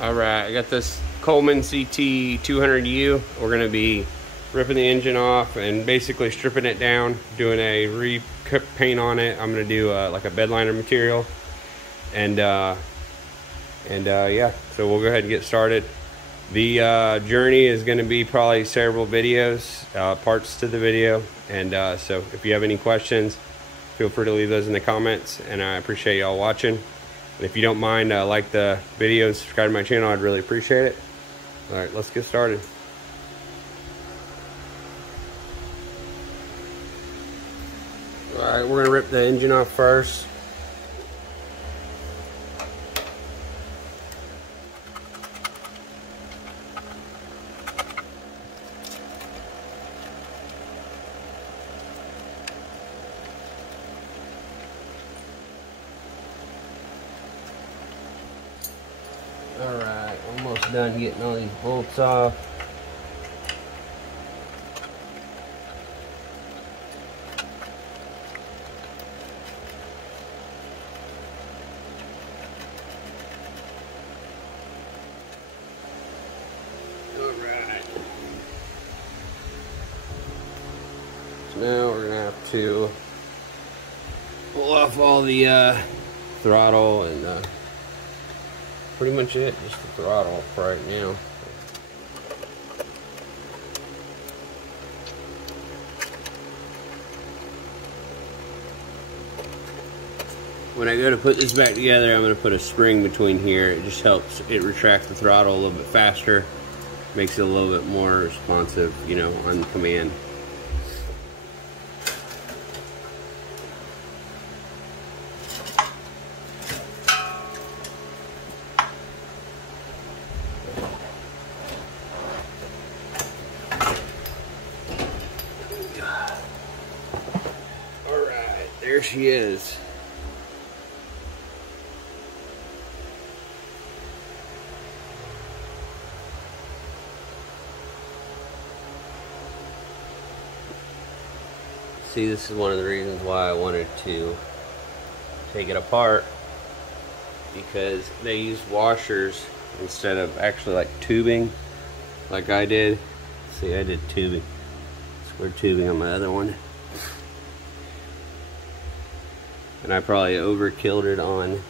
Alright, I got this Coleman CT200U. We're going to be ripping the engine off and basically stripping it down, doing a repaint on it. I'm going to do like a bed liner material. And yeah, so we'll go ahead and get started. The journey is going to be probably several videos, parts to the video. And so if you have any questions, feel free to leave those in the comments. And I appreciate y'all watching. And if you don't mind, like the video and subscribe to my channel, I'd really appreciate it. Alright, let's get started. Alright, we're going to rip the engine off first. Alright, almost done getting all these bolts off. Alright. So now we're going to have to pull off all the throttle and pretty much it, just the throttle for right now. When I go to put this back together, I'm going to put a spring between here. It just helps it retract the throttle a little bit faster, makes it a little bit more responsive, you know, on command. There she is. See, this is one of the reasons why I wanted to take it apart, because they use washers instead of actually like tubing like I did. See, I did tubing, square tubing on my other one. And I probably overkilled it on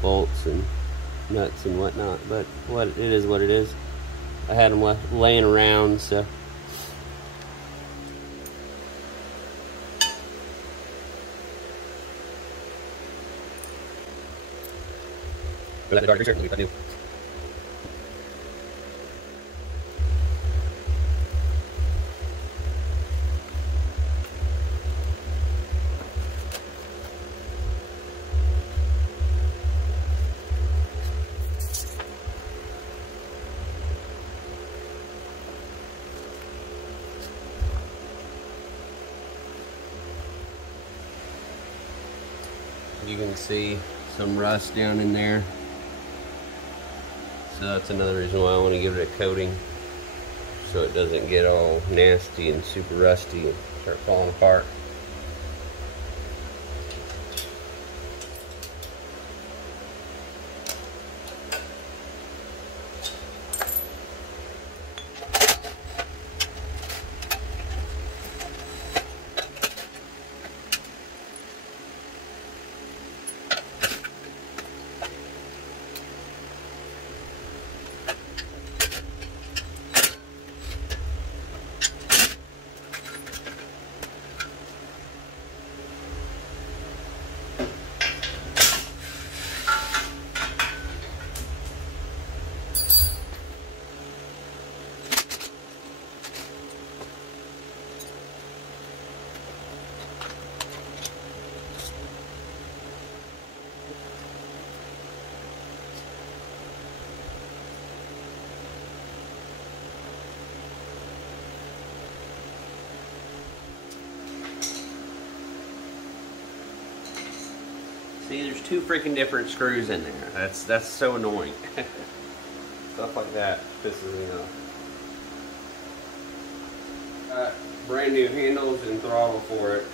bolts and nuts and whatnot, but it is what it is. I had them laying around, so. Let the dark greaser, leave that new. You can see some rust down in there, so that's another reason why I want to give it a coating, so it doesn't get all nasty and super rusty and start falling apart. See, there's two freaking different screws in there. That's so annoying. Stuff like that pisses me off. Got brand new handles and throttle for it.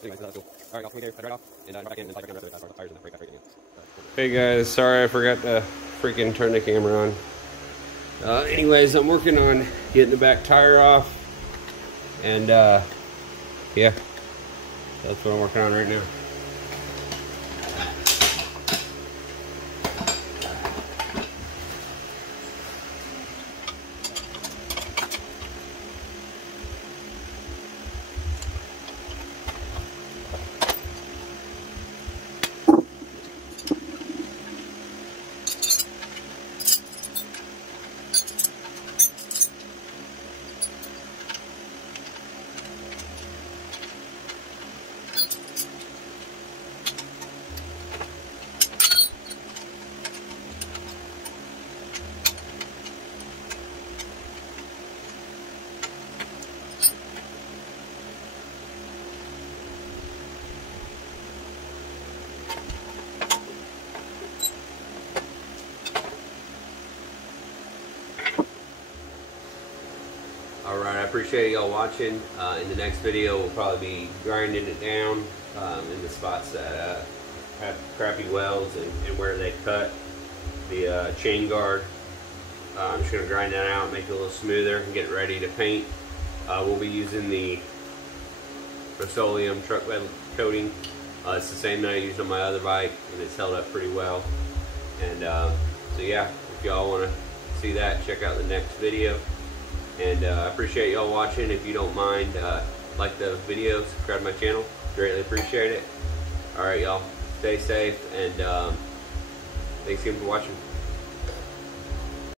Anyways, that's cool. All right, y'all, I drive off and drive back in and slide back in the rest of the tires and the brake again. Hey guys, sorry I forgot to freaking turn the camera on. Anyways, I'm working on getting the back tire off, and yeah, that's what I'm working on right now. Alright, I appreciate y'all watching. In the next video, we'll probably be grinding it down in the spots that have crappy welds and where they cut the chain guard. I'm just going to grind that out, make it a little smoother, and get it ready to paint. We'll be using the Rust-Oleum truck bed coating. It's the same that I used on my other bike, and it's held up pretty well. And so yeah, if y'all want to see that, check out the next video. And I appreciate y'all watching. If you don't mind, like the video, subscribe to my channel. Greatly appreciate it. Alright y'all, stay safe, and thanks again for watching.